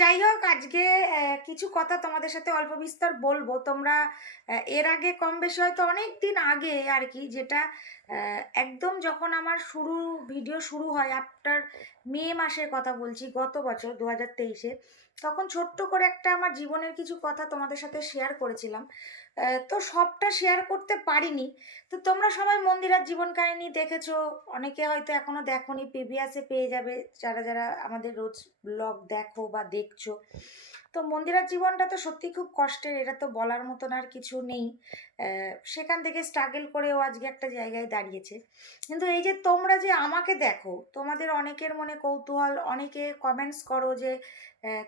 যাই হোক আজকে কিছু কথা তোমাদের সাথে অল্প বিস্তার বলব। তোমরা এর আগে কম বেশি হয়তো অনেক দিন আগে আর কি যেটা একদম যখন আমার শুরু, ভিডিও শুরু হয় আফটার মে মাসের কথা বলছি, গত বছর দু হাজার তেইশে, তখন ছোট্ট করে একটা আমার জীবনের কিছু কথা তোমাদের সাথে শেয়ার করেছিলাম। তো সবটা শেয়ার করতে পারিনি। তো তোমরা সবাই মন্দিরার জীবন কাহিনী দেখেছ। অনেকে হয়তো এখনও দেখোনি পিবিএসে পেয়ে যাবে। যারা যারা আমাদের রোজ ব্লগ দেখো বা দেখছ। তো মন্দিরার জীবনটা তো সত্যি খুব কষ্টের, এটা তো বলার মতন আর কিছু নেই। সেখান থেকে স্ট্রাগল করেও আজকে একটা জায়গায় দাঁড়িয়েছে। কিন্তু এই যে তোমরা যে আমাকে দেখো, তোমাদের অনেকের মনে কৌতূহল, অনেকে কমেন্টস করো যে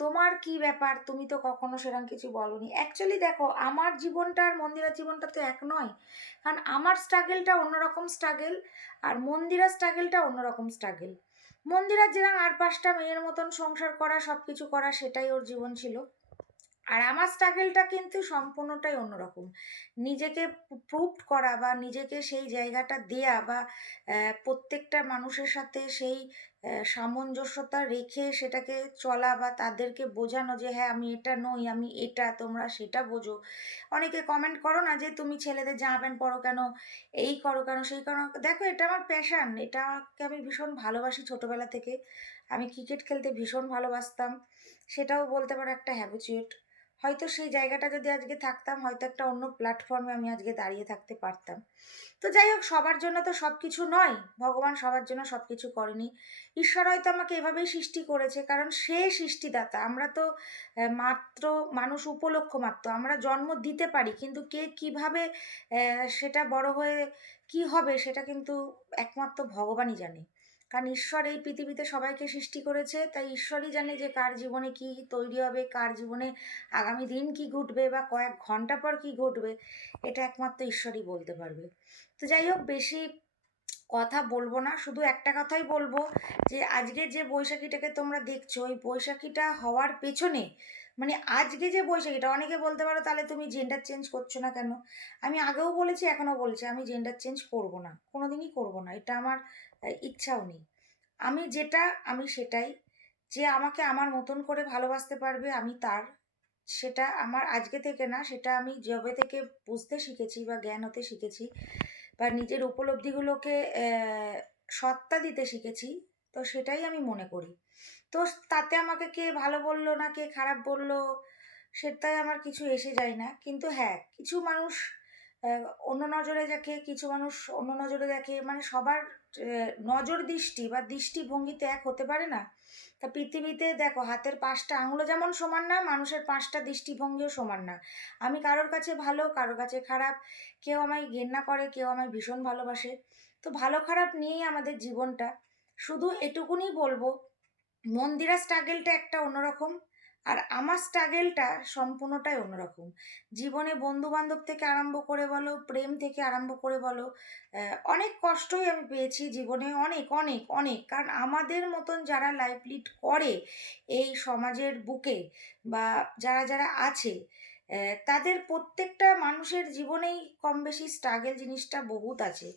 তোমার কি ব্যাপার? তুমি তো কখনো সেরকম কিছু বলনি। অ্যাকচুয়ালি দেখো, আমার জীবনটা আর মন্দিরার জীবনটা তো এক নয়। কারণ আমার স্ট্রাগেলটা অন্যরকম স্ট্রাগেল আর মন্দিরার স্ট্রাগেলটা অন্যরকম স্ট্রাগেল মন্দিরার যেরকম আর পাঁচটা মেয়ের মতন সংসার করা সব কিছু করা, সেটাই ওর জীবন ছিল। আর আমার স্ট্রাগেলটা কিন্তু সম্পূর্ণটাই অন্যরকম। নিজেকে প্রুভ করা বা নিজেকে সেই জায়গাটা দেয়া বা প্রত্যেকটা মানুষের সাথে সেই সামঞ্জস্যতা রেখে সেটাকে চলা বা তাদেরকে বোঝানো যে হ্যাঁ আমি এটা নই, আমি এটা, তোমরা সেটা বোঝো। অনেকে কমেন্ট করো না যে, তুমি ছেলেদের জামা পরো কেন, এই করো কেন, সেই করো দেখো, এটা আমার প্যাশান এটাকে আমি ভীষণ ভালোবাসি ছোটোবেলা থেকে। আমি ক্রিকেট খেলতে ভীষণ ভালোবাসতাম। সেটাও বলতে পারো একটা হ্যাবিচুয়েট হয়তো সেই জায়গাটা যদি আজকে থাকতাম, হয়তো একটা অন্য প্ল্যাটফর্মে আমি আজকে দাঁড়িয়ে থাকতে পারতাম। তো যাই হোক, সবার জন্য তো সব কিছু নয়। ভগবান সবার জন্য সব কিছু করেনি। ঈশ্বর হয়তো আমাকে এভাবেই সৃষ্টি করেছে, কারণ সে সৃষ্টিদাতা। আমরা তো মাত্র মানুষ উপলক্ষ মাত্র। আমরা জন্ম দিতে পারি, কিন্তু কে কীভাবে সেটা বড় হয়ে কি হবে, সেটা কিন্তু একমাত্র ভগবানই জানে। কারণ ঈশ্বর এই পৃথিবীতে সবাইকে সৃষ্টি করেছে, তাই ঈশ্বরই জানে যে কার জীবনে কি তৈরি হবে, কার জীবনে আগামী দিন কি ঘটবে বা কয়েক ঘণ্টা পর কি ঘটবে, এটা একমাত্র ঈশ্বরই বলতে পারবে। তো যাই হোক, বেশি কথা বলব না, শুধু একটা কথাই বলব যে, আজকে যে বৈশাখীটাকে তোমরা দেখছ, ওই বৈশাখীটা হওয়ার পেছনে মানে আজকে যে বৈশাখীটা অনেকে বলতে পারো তাহলে তুমি জেন্ডার চেঞ্জ করছ না কেন? আমি আগেও বলেছি, এখনও বলছি, আমি জেন্ডার চেঞ্জ করব না, কোনোদিনই করব না, এটা আমার ইচ্ছাও নেই। আমি যেটা, আমি সেটাই, যে আমাকে আমার মতন করে ভালোবাসতে পারবে আমি তার, সেটা আমার আজকে থেকে না, সেটা আমি যবে থেকে বুঝতে শিখেছি বা জ্ঞান হতে শিখেছি বা নিজের উপলব্ধিগুলোকে সত্তা দিতে শিখেছি তো সেটাই আমি মনে করি। তো তাতে আমাকে কে ভালো বলল না, কে খারাপ বলল, সেটাই আমার কিছু এসে যায় না। কিন্তু হ্যাঁ কিছু মানুষ অন্য নজরে দেখে, কিছু মানুষ অন্য নজরে দেখে মানে সবার নজর দৃষ্টি বা দৃষ্টিভঙ্গিতে এক হতে পারে না। তা পৃথিবীতে দেখো, হাতের পাঁচটা আঙুলো যেমন সমান না, মানুষের পাঁচটা দৃষ্টিভঙ্গিও সমান না। আমি কারোর কাছে ভালো, কারোর কাছে খারাপ, কেউ আমায় ঘেন্না করে, কেউ আমায় ভীষণ ভালোবাসে। তো ভালো খারাপ নিয়েই আমাদের জীবনটা। শুধু এটুকুনি বলব, মন্দিরা স্ট্রাগেলটা একটা অন্যরকম আর আমার স্ট্রাগেলটা সম্পূর্ণটাই অন্যরকম। জীবনে বন্ধু বান্ধব থেকে আরম্ভ করে বলো, প্রেম থেকে আরম্ভ করে বলো অনেক কষ্টই আমি পেয়েছি জীবনে, অনেক অনেক অনেক। কারণ আমাদের মতন যারা লাইফ লিড করে এই সমাজের বুকে বা যারা যারা আছে তাদের প্রত্যেকটা মানুষের জীবনেই কম বেশি স্ট্রাগেল জিনিসটা বহুত আছে।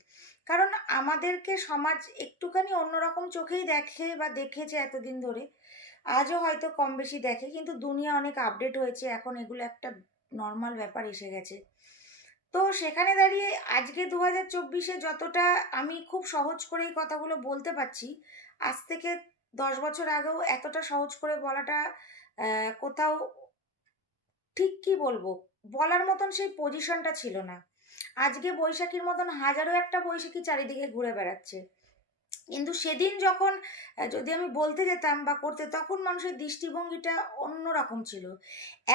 কারণ আমাদেরকে সমাজ একটুখানি অন্যরকম চোখেই দেখে বা দেখেছে এতদিন ধরে। আজও হয়তো কম বেশি দেখে, কিন্তু দুনিয়া অনেক আপডেট হয়েছে। এখন এগুলো একটা নর্মাল ব্যাপার এসে গেছে। তো সেখানে দাঁড়িয়ে আজকে দু হাজার চব্বিশে যতটা আমি খুব সহজ করে এই কথাগুলো বলতে পারছি, আজ থেকে দশ বছর আগেও এতটা সহজ করে বলাটা কোথাও ঠিক কি বলব? বলার মতন সেই পজিশনটা ছিল না। আজকে বৈশাখীর মতন হাজারো একটা বৈশাখী চারিদিকে ঘুরে বেড়াচ্ছে। কিন্তু সেদিন যখন যদি আমি বলতে যেতাম বা করতে, তখন মানুষের দৃষ্টিভঙ্গিটা অন্যরকম ছিল।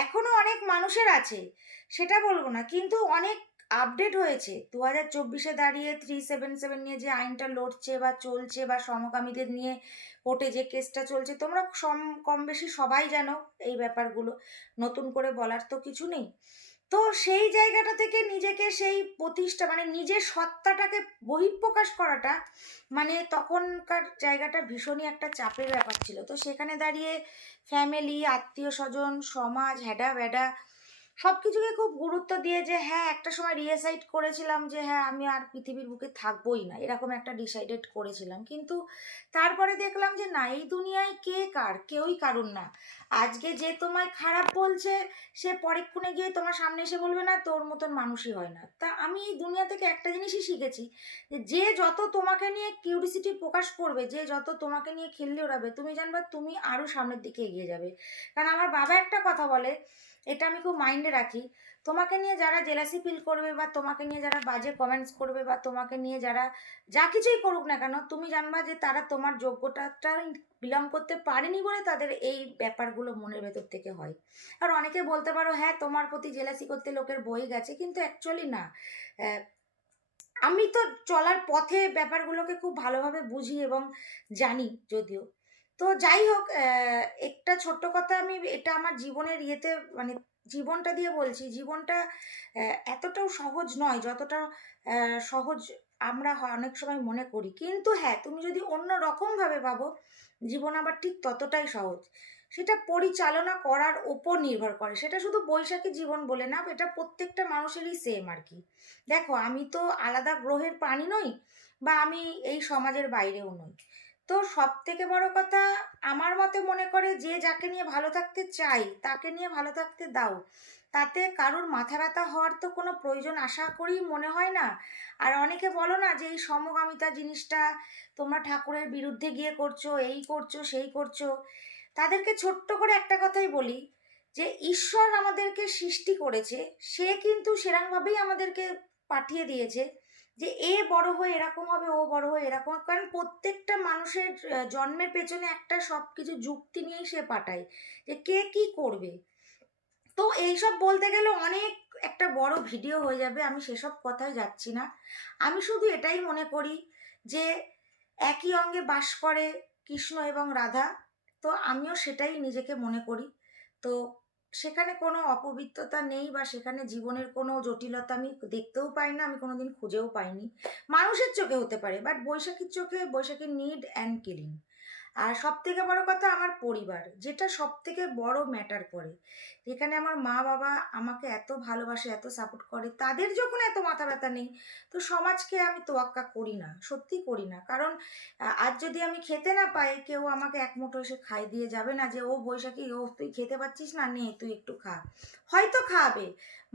এখনও অনেক মানুষের আছে, সেটা বলব না, কিন্তু অনেক আপডেট হয়েছে। দু হাজার চব্বিশে দাঁড়িয়ে থ্রি সেভেন সেভেন নিয়ে যে আইনটা লড়ছে বা চলছে বা সমকামীদের নিয়ে কোর্টে যে কেসটা চলছে, তোমরা সম কম বেশি সবাই জানো এই ব্যাপারগুলো। নতুন করে বলার তো কিছু নেই। তো সেই জায়গাটা থেকে নিজেকে সেই প্রতিষ্ঠা মানে নিজের সত্তাটাকে বহিঃপ্রকাশ করাটা মানে তখনকার জায়গাটা ভীষণই একটা চাপের ব্যাপার ছিল। তো সেখানে দাঁড়িয়ে ফ্যামিলি আত্মীয় স্বজন সমাজ হ্যাডা ব্যাডা সব কিছুকে খুব গুরুত্ব দিয়ে যে হ্যাঁ একটা সময় রিয়েসাইড করেছিলাম যে হ্যাঁ আমি আর পৃথিবীর বুকে থাকবোই না, এরকম একটা ডিসাইডেড করেছিলাম। কিন্তু তারপরে দেখলাম যে, না, এই দুনিয়ায় কে কার? কেউই কারুর না। আজকে যে তোমায় খারাপ বলছে, সে পরেক্ষণে গিয়ে তোমার সামনে এসে বলবে, না, তোর মতন মানুষই হয় না। তা আমি এই দুনিয়া থেকে একটা জিনিসই শিখেছি যে যে যত তোমাকে নিয়ে কিউরিসিটি প্রকাশ করবে, যে যত তোমাকে নিয়ে খেললে ওড়াবে, তুমি জানবা তুমি আরও সামনের দিকে এগিয়ে যাবে। কারণ আমার বাবা একটা কথা বলে এটা আমি খুব মাইন্ডে রাখি। তোমাকে নিয়ে যারা জেলাসি ফিল করবে বা তোমাকে নিয়ে যারা বাজে কমেন্টস করবে বা তোমাকে নিয়ে যারা যা কিছুই করুক না কেন, তুমি জানবা যে তারা তোমার যোগ্যতাটা বিলং করতে পারেনি বলে তাদের এই ব্যাপারগুলো মনের ভেতর থেকে হয়। আর অনেকে বলতে পারো হ্যাঁ তোমার প্রতি জেলাসি করতে লোকের বই গেছে। কিন্তু অ্যাকচুয়ালি না। আমি তো চলার পথে ব্যাপারগুলোকে খুব ভালোভাবে বুঝি এবং জানি যদিও। তো যাই হোক একটা ছোট্ট কথা আমি এটা আমার জীবনের ইয়েতে মানে জীবনটা দিয়ে বলছি, জীবনটা এতটাও সহজ নয় যতটা সহজ আমরা অনেক সময় মনে করি। কিন্তু হ্যাঁ তুমি যদি অন্য রকমভাবে ভাবো, জীবন আবার ঠিক ততটাই সহজ। সেটা পরিচালনা করার ওপর নির্ভর করে। সেটা শুধু বৈশাখী জীবন বলে না, এটা প্রত্যেকটা মানুষেরই সেম আর কি। দেখো, আমি তো আলাদা গ্রহের প্রাণী নই বা আমি এই সমাজের বাইরেও নই। তো সব থেকে বড় কথা আমার মতে মনে করে যে যাকে নিয়ে ভালো থাকতে চাই, তাকে নিয়ে ভালো থাকতে দাও। তাতে কারোর মাথা ব্যথা হওয়ার তো কোনো প্রয়োজন আশা করি মনে হয় না। আর অনেকে বলো না যে এই সমকামিতা জিনিসটা তোমরা ঠাকুরের বিরুদ্ধে গিয়ে করছ, এই করছ, সেই করছ। তাদেরকে ছোট্ট করে একটা কথাই বলি যে ঈশ্বর আমাদেরকে সৃষ্টি করেছে, সে কিন্তু সেরকমভাবেই আমাদেরকে পাঠিয়ে দিয়েছে। যে এ বড় হয়ে এরকম হবে, ও বড় হয়ে এরকম। কারণ প্রত্যেকটা মানুষের জন্মের পেছনে একটা সব কিছু যুক্তি নিয়েই সে পাঠায় যে কে কি করবে। তো এইসব বলতে গেলে অনেক একটা বড় ভিডিও হয়ে যাবে, আমি সেসব কথায় যাচ্ছি না। আমি শুধু এটাই মনে করি যে একই অঙ্গে বাস করে কৃষ্ণ এবং রাধা, তো আমিও সেটাই নিজেকে মনে করি। তো সেখানে কোনো অপবিত্রতা নেই বা সেখানে জীবনের কোনো জটিলতা আমি দেখতেও পাই না, আমি কোনোদিন খুঁজেও পাইনি। মানুষের চোখে হতে পারে বাট বৈশাখীর চোখে বৈশাখীর নিড অ্যান্ড কিলিং আর সব থেকে বড় কথা আমার পরিবার, যেটা সব থেকে বড় ম্যাটার করে। যেখানে আমার মা বাবা আমাকে এত ভালোবাসে, এত সাপোর্ট করে, তাদের যখন এত মাথা ব্যথা নেই, তো সমাজকে আমি তোয়াক্কা করি না, সত্যি করি না। কারণ আজ যদি আমি খেতে না পাই, কেউ আমাকে এক মুঠো এসে খাই দিয়ে যাবে না যে, ও বৈশাখী, ও তুই খেতে পাচ্ছিস না? নে, তুই একটু খা। হয়তো খাবে,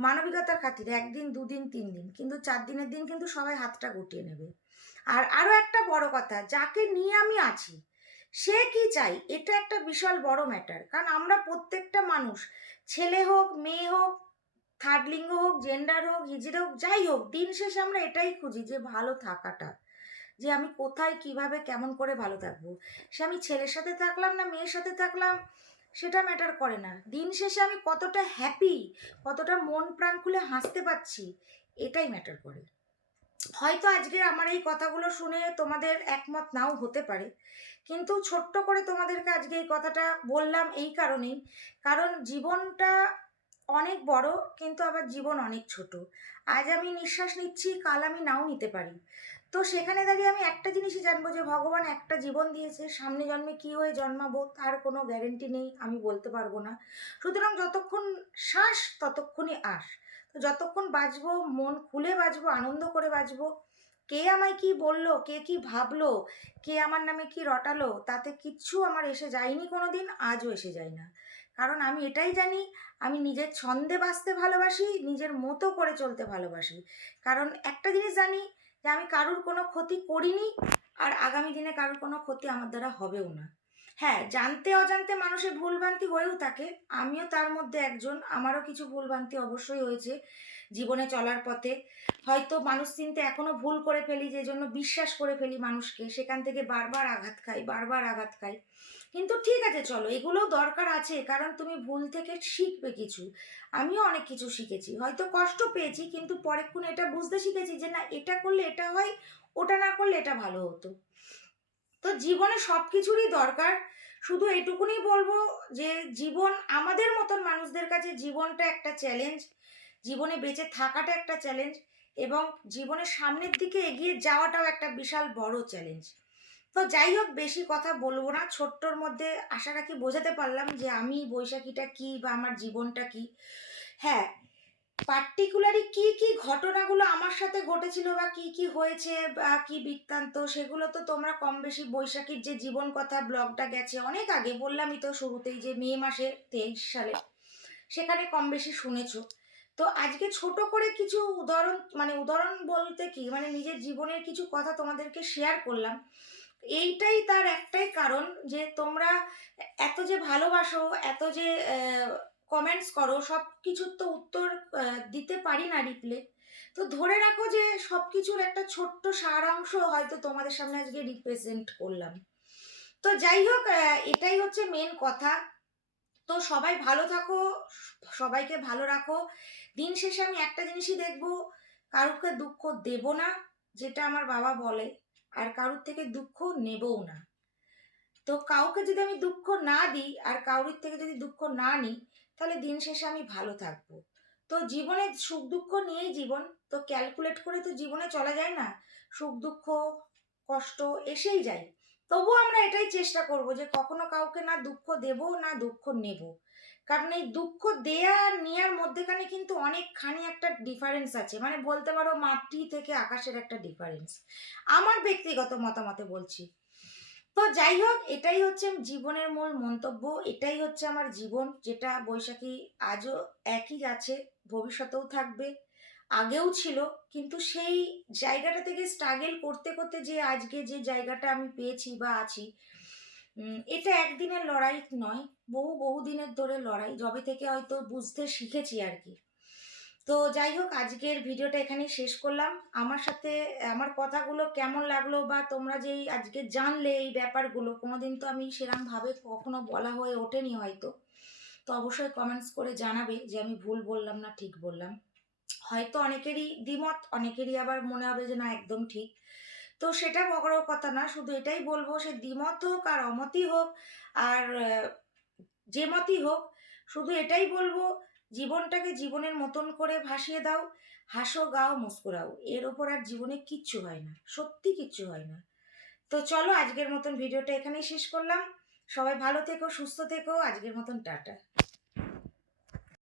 মানবিকতার খাতিরে, একদিন, দুদিন, তিন দিন, কিন্তু চার দিনের দিন কিন্তু সবাই হাতটা গুটিয়ে নেবে। আর আরও একটা বড় কথা, যাকে নিয়ে আমি আছি সে কি চাই? এটা একটা বিশাল বড় ম্যাটার কারণ আমরা প্রত্যেকটা মানুষ, ছেলে হোক, মেয়ে হোক থার্ড লিঙ্গ হোক জেন্ডার হোক হিজড়ে হোক, যাই হোক, দিন শেষে আমরা এটাই খুঁজি যে ভালো থাকাটা, যে আমি কোথায়, কীভাবে, কেমন করে ভালো থাকব। সে আমি ছেলের সাথে থাকলাম না মেয়ের সাথে থাকলাম, সেটা ম্যাটার করে না। দিন শেষে আমি কতটা হ্যাপি কতটা মন প্রাণ খুলে হাসতে পারছি, এটাই ম্যাটার করে। হয়তো আজকের আমার এই কথাগুলো শুনে তোমাদের একমত নাও হতে পারে। কিন্তু ছোট্ট করে তোমাদেরকে আজকে এই কথাটা বললাম এই কারণেই। কারণ জীবনটা অনেক বড়, কিন্তু আবার জীবন অনেক ছোট। আজ আমি নিঃশ্বাস নিচ্ছি, কাল আমি নাও নিতে পারি। তো সেখানে দাঁড়িয়ে আমি একটা জিনিসই জানব যে ভগবান একটা জীবন দিয়েছে, সামনে জন্মে কি হয়ে জন্মাবো তার কোনো গ্যারেন্টি নেই, আমি বলতে পারব না। সুতরাং যতক্ষণ শ্বাস, ততক্ষণই আস তো যতক্ষণ বাঁচবো, মন খুলে বাঁচবো, আনন্দ করে বাঁচবো কে আমায় কি বলল? কে কি ভাবলো? কে আমার নামে কি রটালো? তাতে কিচ্ছু আমার এসে যায়নি কোনো দিন আজও এসে যায় না। কারণ আমি এটাই জানি, আমি নিজের ছন্দে বাঁচতে ভালোবাসি, নিজের মতো করে চলতে ভালোবাসি। কারণ একটা জিনিস জানি, যে আমি কারুর কোনো ক্ষতি করিনি, আর আগামী দিনে কারুর কোনো ক্ষতি আমার দ্বারা হবেও না। হ্যাঁ জানতে অজান্তে মানুষের ভুলভ্রান্তি হয়েও থাকে। আমিও তার মধ্যে একজন, আমারও কিছু ভুলভ্রান্তি অবশ্যই হয়েছে। জীবনে চলার পথে। হয়তো মানুষ চিনতে এখনও ভুল করে ফেলি, যে জন্য বিশ্বাস করে ফেলি মানুষকে, সেখান থেকে বারবার আঘাত খাই, বারবার আঘাত খাই। কিন্তু ঠিক আছে, চলো, এগুলোও দরকার আছে, কারণ তুমি ভুল থেকে শিখবে কিছু। আমিও অনেক কিছু শিখেছি। হয়তো কষ্ট পেয়েছি, কিন্তু পরেক্ষণ এটা বুঝতে শিখেছি যে না, এটা করলে এটা হয়, ওটা না করলে এটা ভালো হতো। তো জীবনে সব কিছুরই দরকার। শুধু এইটুকুনি বলব যে, জীবন আমাদের মতন মানুষদের কাছে জীবনটা একটা চ্যালেঞ্জ জীবনে বেঁচে থাকাটা একটা চ্যালেঞ্জ এবং জীবনের সামনের দিকে এগিয়ে যাওয়াটাও একটা বিশাল বড় চ্যালেঞ্জ তো যাই হোক, বেশি কথা বলব না। ছোট্টর মধ্যে আশা রাখি বোঝাতে পারলাম যে আমি বৈশাখীটা কি বা আমার জীবনটা কি। হ্যাঁ পার্টিকুলারই কি কি ঘটনাগুলো আমার সাথে ঘটেছিল বা কি কি হয়েছে বা কি বৃত্তান্ত সেগুলো তো তোমরা কম বেশি বৈশাখীর যে জীবন কথা ব্লগটা গেছে, অনেক আগে বললামই তো শুরুতেই যে মে মাসে তেইশ সালে। সেখানে কম বেশি শুনেছো। তো আজকে ছোট করে কিছু উদাহরণ মানে উদাহরণ বলতে কি মানে নিজের জীবনের কিছু কথা তোমাদেরকে শেয়ার করলাম। এইটাই তার একটাই কারণ যে তোমরা এত যে ভালোবাসো, এত যে কমেন্টস করো সব কিছুর তো উত্তর দিতে পারি না রিপ্লে তো ধরে রাখো যে সব কিছুর একটা ছোট্ট সারাংশ হয়তো তোমাদের সামনে আজকে রিপ্রেজেন্ট করলাম। তো যাই হোক এটাই হচ্ছে মেন কথা। তো সবাই ভালো থাকো, সবাইকে ভালো রাখো। দিন শেষে আমি একটা জিনিসই দেখব কারুকে দুঃখ দেব না, যেটা আমার বাবা বলে, আর কারুর থেকে দুঃখ নেবও না। তো কাউকে যদি আমি দুঃখ না দিই, আর কারুর থেকে যদি দুঃখ না নিই, তাহলে দিন শেষে আমি ভালো থাকব। তো জীবনে সুখ দুঃখ নিয়েই জীবন, তো ক্যালকুলেট করে তো জীবনে চলা যায় না, সুখ দুঃখ, কষ্ট এসেই যায়। তবুও আমরা এটাই চেষ্টা করব যে কখনো কাউকে না দুঃখ দেব, না দুঃখ নেব। কারণ এই দুঃখ দেয়া আর নেওয়ার মধ্যেখানে কিন্তু অনেকখানি একটা ডিফারেন্স আছে। মানে বলতে পারো মাটি থেকে আকাশের একটা ডিফারেন্স আমার ব্যক্তিগত মতামতে বলছি। তো যাই হোক, এটাই হচ্ছে জীবনের মূল মন্তব্য। এটাই হচ্ছে আমার জীবন, যেটা বৈশাখী আজও একই আছে, ভবিষ্যতেও থাকবে। আগেও ছিল, কিন্তু সেই জায়গাটা থেকে স্ট্রাগেল করতে করতে যে আজকে যে জায়গাটা আমি পেয়েছি বা আছি এটা একদিনের লড়াই নয়, বহু বহু দিনের ধরে লড়াই, যবে থেকে হয়তো বুঝতে শিখেছি আর কি। তো যাই হোক, আজকের ভিডিওটা এখানেই শেষ করলাম। আমার সাথে, আমার কথাগুলো কেমন লাগল বা তোমরা যেই আজকে জানলে এই ব্যাপারগুলো, কোনোদিন তো আমি সেরকম ভাবে কখনো বলা হয়ে ওঠেনি হয়তো। তো অবশ্যই কমেন্টস করে জানাবে যে আমি ভুল বললাম না ঠিক বললাম। হয়তো অনেকেরই দ্বিমত, অনেকেরই আবার মনে হবে যে না, একদম ঠিক। তো সেটা বড় কথা না, শুধু এটাই বলব সে দ্বিমত হোক আর অমতি হোক আর যে মতই হোক, শুধু এটাই বলব জীবনটাকে জীবনের মতন করে ভাসিয়ে দাও, হাসো, গাও, মুস্কুরাও। এর ওপর আর জীবনে কিচ্ছু হয় না, সত্যি কিচ্ছু হয় না। তো চলো আজকের মতন ভিডিওটা এখানেই শেষ করলাম। সবাই ভালো থেকো, সুস্থ থেকো, আজকের মতন টাটা।